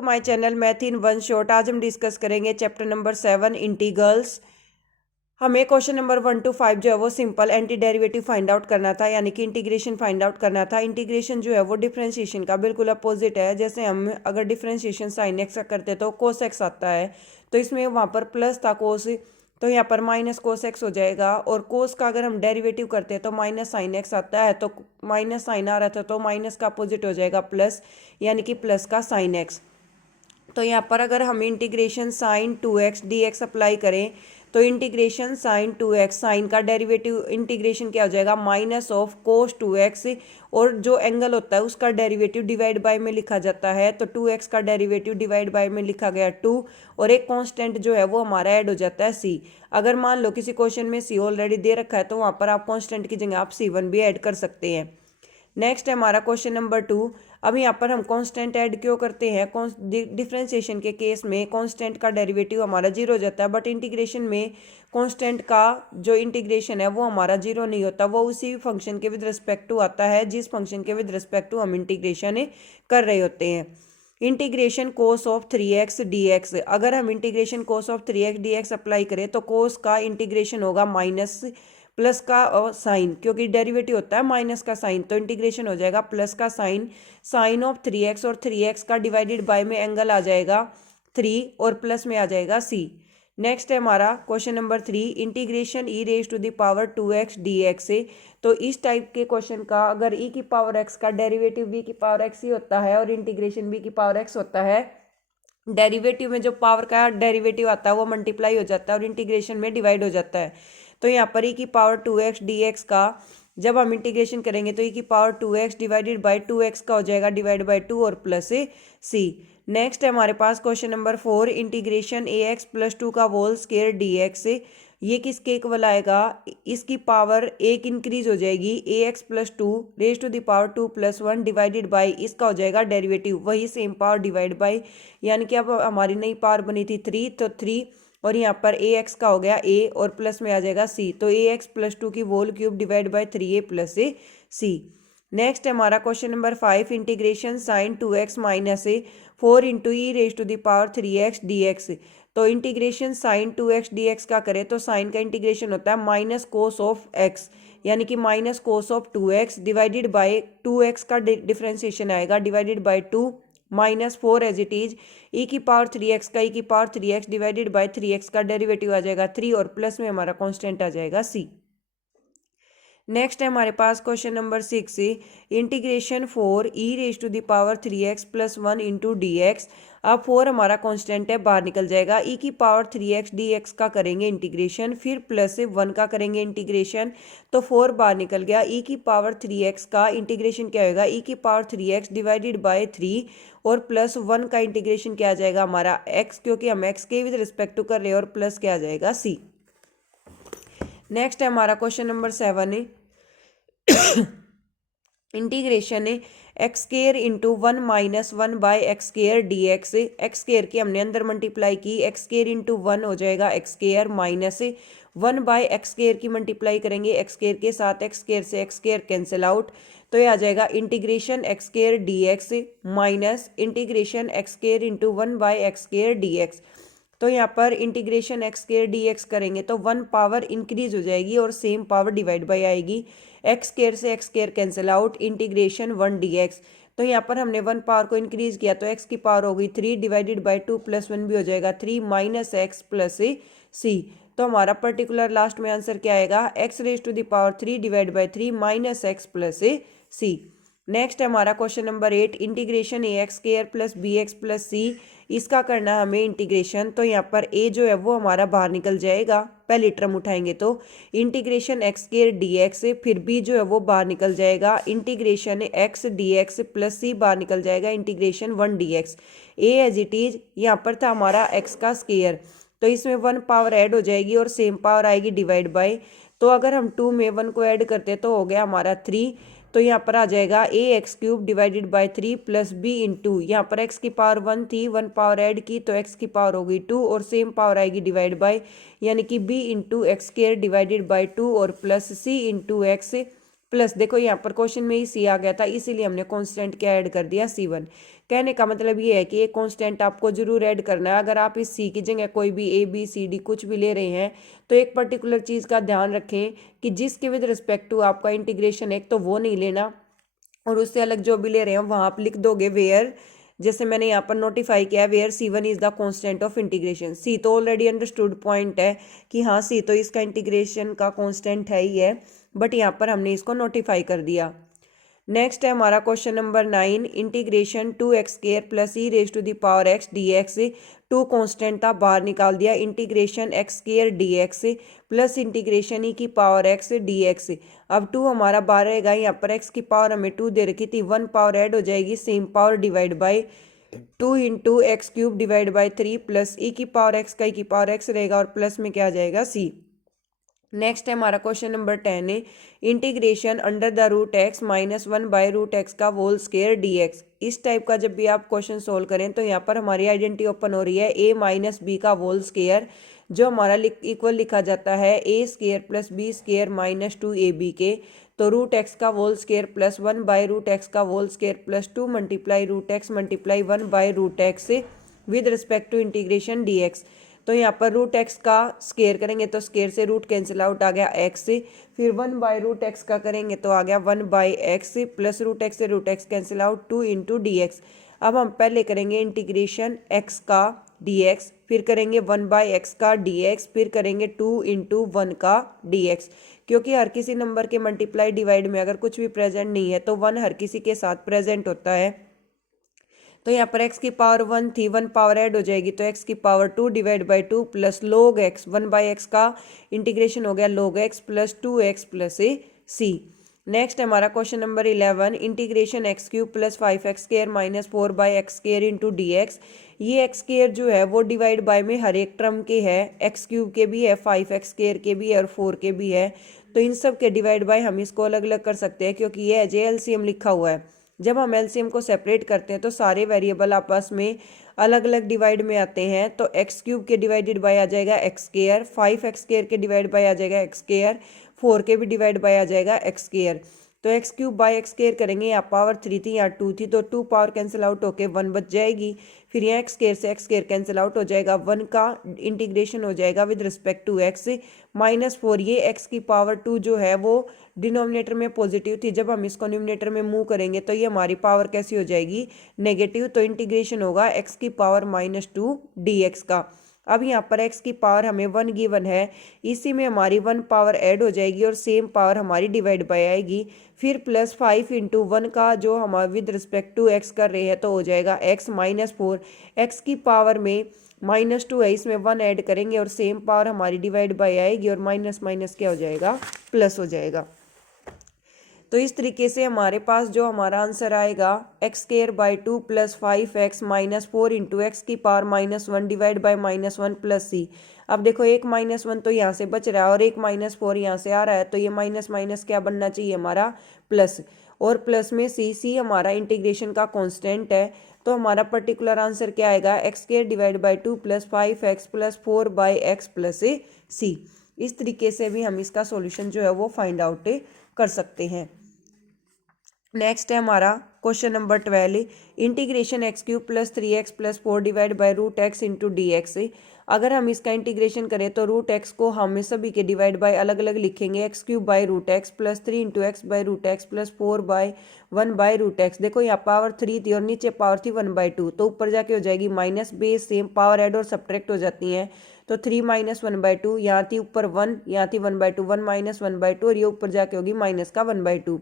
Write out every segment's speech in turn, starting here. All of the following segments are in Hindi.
To my channel math in one shot. आज हम डिस्कस करेंगे चैप्टर नंबर 7 इंटीग्रल्स। हमें क्वेश्चन नंबर 1 to 5 जो है वो simple anti derivative find out करना था, यानी कि इंटीग्रेशन फाइंड आउट करना था। इंटीग्रेशन जो है वो डिफरेंशिएशन का बिल्कुल अपोजिट है। जैसे हम अगर डिफरेंशिएशन साइन एक्स का करते तो कोस एक्स आता है, तो इसमें वहाँ पर प्लस था कोस, तो यहाँ पर माइनस कोस एक्स हो जाएगा। और कोस का अगर हम डेरिवेटिव करते हैं तो माइनस साइन एक्स आता है, तो माइनस साइन आ रहा था तो माइनस का अपोजिट हो जाएगा प्लस, यानी कि प्लस का साइन एक्स। तो यहाँ पर अगर हम integration sine 2x dx apply करें तो इंटीग्रेशन साइन 2x, साइन का डेरिवेटिव इंटीग्रेशन क्या हो जाएगा, माइनस ऑफ कोस 2x, और जो एंगल होता है उसका डेरिवेटिव डिवाइड बाय में लिखा जाता है, तो 2x का डेरिवेटिव डिवाइड बाय में लिखा गया 2, और एक कांस्टेंट जो है वो हमारा ऐड हो जाता है c। अगर मान लो किसी क्वेश्चन में c ऑलरेडी दे रखा है तो वहाँ पर आप कांस्टेंट की जगह आप c1 भी ऐड कर सकते हैं। नेक्स्ट है हमारा क्वेश्चन नंबर 2। अब यहाँ पर हम कांस्टेंट ऐड क्यों करते हैं, डिफरेंशिएशन के केस में कांस्टेंट का डेरिवेटिव हमारा जीरो हो जाता है, बट इंटीग्रेशन में कांस्टेंट का जो इंटीग्रेशन है वो हमारा जीरो नहीं होता, वो उसी फंक्शन के विद रिस्पेक्ट टू आता है जिस फंक्शन के विद रिस्पेक्ट टू हम इंटीग्रेशन कर रहे होते हैं। Integration cos of 3x dx, अगर हम integration cos of 3x dx apply करें तो कोस का इंटीग्रेशन होगा माइनस प्लस का साइन, क्योंकि डेरिवेटिव होता है माइनस का साइन, तो इंटीग्रेशन हो जाएगा प्लस का साइन, साइन ऑफ 3x, और 3x का डिवाइडेड बाय में एंगल आ जाएगा 3 और प्लस में आ जाएगा c। नेक्स्ट है हमारा question number 3, integration e raise to the power 2x dx से। तो इस टाइप के क्वेश्चन का अगर e की पावर x का डेरिवेटिव v की पावर x ही होता है और इंटीग्रेशन v की पावर x होता है, डेरिवेटिव में जो पावर का डेरिवेटिव आता है वो मल्टीप्लाई हो जाता है और इंटीग्रेशन में डिवाइड हो जाता है। तो यहाँ पर e की पावर 2x dx का जब हम इंटीग्रेशन करेंगे तो e की power 2x divided by 2x का हो जाएगा डिवाइड बाय 2 और प्लस c। नेक्स्ट है हमारे पास question number 4, integration ax plus 2 का होल स्क्वायर dx। ये किसके इक्वल आएगा, इसकी पावर एक इंक्रीज हो जाएगी, ax plus 2 raise to the power 2 plus 1 divided by इसका हो जाएगा डेरिवेटिव, वही सेम पावर डिवाइड बाई, यानी कि अब हमारी नई पावर बनी थी 3, तो 3 और यहाँ पर ax का हो गया a और प्लस में आ जाएगा c, तो ax प्लस 2 की whole cube divide by 3a plus c। Next है हमारा question number 5, integration sine 2x minus 4 into E raise to the power 3x dx। तो इंटीग्रेशन साइन 2x dx का करें तो साइन का इंटीग्रेशन होता है माइनस कोस ऑफ x, यानी कि minus cos of 2x divided by 2x का डिफरेंशिएशन आएगा divided by 2 minus 4 as it is E की पावर 3x का ई की power 3x divided by 3x का डेरिवेटिव आ जाएगा 3 और प्लस में हमारा कांस्टेंट आ जाएगा c। नेक्स्ट है हमारे पास question number 6, integration 4 E raise to the power 3x plus 1 into D X. अब 4 हमारा कांस्टेंट है, बाहर निकल जाएगा, ई की पावर 3x dx का करेंगे इंटीग्रेशन, फिर प्लस 1 का करेंगे इंटीग्रेशन, तो 4 बाहर निकल गया, ई की पावर 3x का इंटीग्रेशन क्या होगा, ई की पावर 3x डिवाइडेड बाय 3 और प्लस 1 का इंटीग्रेशन क्या आ जाएगा हमारा x, क्योंकि हम x के विद रिस्पेक्ट टू कर रहे हैं, और प्लस क्या आ जाएगा c। नेक्स्ट है हमारा question number 7, integration X square into 1 minus 1 by X square D X. X square की हमने अंदर मल्टीप्लाई की, एक्स स्क्वायर इंटू 1 हो जाएगा X square minus 1 by X square की मल्टीप्लाई करेंगे एक्स स्क्वायर के साथ, एक्स स्क्वायर से एक्स स्क्वायर कैंसिल आउट, तो ये आ जाएगा integration X square D X minus integration X square into 1 by X square D X. तो यहाँ पर integration X square D X करेंगे तो 1 पावर इंक्रीज हो जाएगी और सेम पावर डिवाइड बाई आएगी, एक्स स्क्वायर से X square cancel out, integration 1 D X. तो यहाँ पर हमने 1 पावर को इंक्रीज किया तो एक्स की पावर हो गई 3 डिवाइडेड बाई 2 प्लस 1 भी हो जाएगा 3 माइनस एक्स प्लस सी। तो हमारा पर्टिकुलर लास्ट में आंसर क्या आएगा, X raise to the power 3 divide by 3 minus X plus C. Next है हमारा question number 8, integration A X square plus B X plus C. इसका करना है हमें इंटीग्रेशन, तो यहाँ पर a जो है वो हमारा बाहर निकल जाएगा, पहली टर्म उठाएंगे तो integration X square D X, फिर b जो है वो बाहर निकल जाएगा, integration X D X plus C बाहर निकल जाएगा, integration 1 D X. A as it is यहाँ पर था हमारा x का स्क्वायर, तो इसमें 1 पावर ऐड हो जाएगी और सेम पावर आएगी डिवाइड बाय, तो अगर हम 2 में 1 को ऐड करते तो हो गया हमारा 3, तो यहाँ पर आ जाएगा A X cube divided by 3 plus B into, यहाँ पर एक्स की पावर 1 थी, 1 पावर ऐड की तो एक्स की पावर हो गई 2 और सेम पावर आएगी डिवाइड बाई, यानी कि B into X square divided by 2 और plus C into X plus देखो यहाँ पर क्वेश्चन में ही सी आ गया था, इसीलिए हमने कांस्टेंट क्या ऐड कर दिया, C1। कहने का मतलब ये है कि एक कांस्टेंट आपको जरूर ऐड करना है। अगर आप इस सी की जगह कोई भी ABCD कुछ भी ले रहे हैं तो एक पर्टिकुलर चीज़ का ध्यान रखें कि जिसके विद रिस्पेक्ट टू आपका इंटीग्रेशन एक तो वो नहीं लेना, और उससे अलग जो भी ले रहे हैं वहाँ आप लिख दोगे वेयर, जैसे मैंने यहाँ पर नोटिफाई किया है where C1 is the constant of integration. C तो ऑलरेडी अंडरस्टूड पॉइंट है कि हाँ सी तो इसका इंटीग्रेशन का कांस्टेंट है ही है, बट यहाँ पर हमने इसको नोटिफाई कर दिया। नेक्स्ट है हमारा question number 9, integration 2x² plus E raise to the power x dx। Two constant था, बाहर निकाल दिया, integration x² dx plus integration E की पावर x dx। अब 2 हमारा बाहर रहेगा, यहाँ पर x की पावर हमें 2 दे रखी थी, 1 पावर ऐड हो जाएगी, same power divide by 2 into x³ divide by 3 plus E की पावर x का ई की पावर x रहेगा और प्लस में क्या आ जाएगा c। नेक्स्ट है हमारा क्वेश्चन नंबर 10 है, integration under the root x minus 1 by root x का होल स्क्वायर dx। इस टाइप का जब भी आप क्वेश्चन सोल्व करें तो यहाँ पर हमारी आइडेंटिटी ओपन हो रही है a माइनस बी का होल स्क्वायर, जो हमारा इक्वल लिखा जाता है a square plus B square minus 2ab के। तो रूट x का whole square plus 1 by root x का whole square plus 2 multiply root x multiply 1 by root x with respect to integration dx। तो यहाँ पर रूट एक्स का स्केयर करेंगे तो स्केयर से रूट कैंसिल आउट आ गया एक्स से, फिर 1 बाई रूट एक्स का करेंगे तो आ गया 1 by X plus root X से root X cancel out 2 into D X. अब हम पहले करेंगे इंटीग्रेशन एक्स का dx, फिर करेंगे 1 बाई एक्स का dx, फिर करेंगे 2 इंटू 1 का dx। क्योंकि हर किसी नंबर के मल्टीप्लाई डिवाइड में अगर कुछ भी प्रेजेंट नहीं है तो 1 हर किसी के साथ प्रेजेंट होता है। तो यहाँ पर x की पावर 1 थी, 1 पावर ऐड हो जाएगी तो x की power 2 divide by 2 plus log x, 1 by X का इंटीग्रेशन हो गया log x plus 2x plus c। Next हमारा question number 11, integration x³ plus 5x² minus 4 by x² into D X. ये x² जो है वो डिवाइड बाय में हर एक टर्म के है, x³ के भी है, 5x² के भी है और 4 के भी है। तो इन सब के डिवाइड बाय हम इसको अलग अलग कर सकते हैं क्योंकि ये एज LCM लिखा हुआ है। जब हम एलसीएम को सेपरेट करते हैं तो सारे वेरिएबल आपस में अलग अलग डिवाइड में आते हैं। तो x³ के डिवाइडेड बाय आ जाएगा x², 5x² के डिवाइड बाय आ जाएगा x², 4 के भी डिवाइड बाय आ जाएगा x²। तो x³ बाय x² करेंगे, यहाँ पावर 3 थी, यहाँ 2 थी, तो 2 पावर कैंसिल आउट होके 1 बच जाएगी। फिर यहाँ x² से x² कैंसिल आउट हो जाएगा, 1 का इंटीग्रेशन हो जाएगा with respect to x minus 4। ये x की पावर 2 जो है वो डिनोमिनेटर में पॉजिटिव थी, जब हम इसको न्यूमिनेटर में मूव करेंगे तो ये हमारी पावर कैसी हो जाएगी, नेगेटिव। तो इंटीग्रेशन होगा x की पावर -2 dx का। अब यहाँ पर x की पावर हमें 1 गिवन है, इसी में हमारी 1 पावर ऐड हो जाएगी और सेम पावर हमारी डिवाइड बाय आएगी। फिर प्लस 5 इंटू 1 का जो हम विद रिस्पेक्ट टू x कर रहे हैं तो हो जाएगा x माइनस 4। x की पावर में -2 है, इसमें 1 ऐड करेंगे और सेम पावर हमारी डिवाइड बाय आएगी और माइनस माइनस क्या हो जाएगा, प्लस हो जाएगा। तो इस तरीके से हमारे पास जो हमारा आंसर आएगा x² by 2 plus 5x minus 4 into X की power -1 divide by -1 plus c। अब देखो एक -1 तो यहाँ से बच रहा है और एक -4 यहाँ से आ रहा है, तो ये माइनस माइनस क्या बनना चाहिए हमारा, प्लस। और प्लस में c हमारा इंटीग्रेशन का कांस्टेंट है। तो हमारा पर्टिकुलर आंसर क्या आएगा, x² divide by 2 plus 5x plus 4 by X plus c। इस तरीके से भी हम इसका सॉल्यूशन जो है वो फाइंड आउट कर सकते हैं। नेक्स्ट है हमारा question number 12, integration x³ plus 3x plus 4 divide by root X into D X. अगर हम इसका इंटीग्रेशन करें तो रूट एक्स को हम सभी के डिवाइड बाय अलग अलग लिखेंगे, x³ by root X plus 3 into X by root X plus 4 by 1 by root X. देखो यहाँ पावर 3 थी और नीचे पावर थी 1/2, तो ऊपर जाके हो जाएगी minus, base same, power add और सब्ट्रैक्ट हो जाती हैं। तो 3 माइनस 1/2, यहाँ थी ऊपर 1, यहाँ थी 1/2, 1 माइनस 1/2 और ये ऊपर जाके होगी माइनस का 1/2।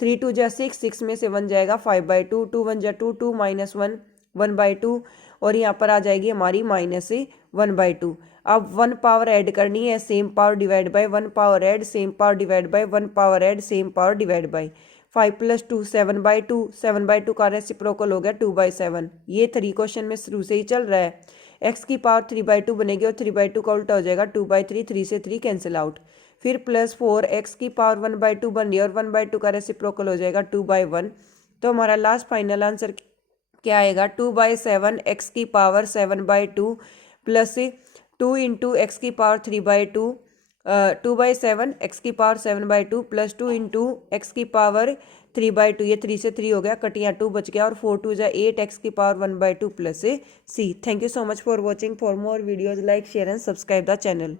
3 2 जा 6, 6 में से 1 जाएगा 5/2, 2 1 जा 2, 2 माइनस 1 1/2 और यहाँ पर आ जाएगी हमारी -1/2। अब 1 पावर ऐड करनी है, same power divide by 1 power add, same power divide by 1 power add, same power divide by 5 plus 2 7/2, 7/2 का रेसिप्रोकल हो गया 2/7। ये 3 क्वेश्चन में शुरू से ही चल रहा है। x की पावर 3/2 बनेगी और 3/2 का उल्टा हो जाएगा 2/3, 3 से 3 कैंसिल आउट। फिर प्लस 4 x की पावर 1/2 बन रही है और 1/2 का रेसिप्रोकल हो जाएगा 2/1। तो हमारा लास्ट फाइनल आंसर क्या आएगा, 2/7 x की पावर 7/2 प्लस 2 इंटू एक्स की power 3/2 2/7 x⁻7/2 plus 2 into x⁻3/2, ये 3 से 3 हो गया, कटियाँ 2 बच गया और 4 2 = 8 x⁻1/2 plus c। Thank you so much for watching. For more videos like share and subscribe the channel.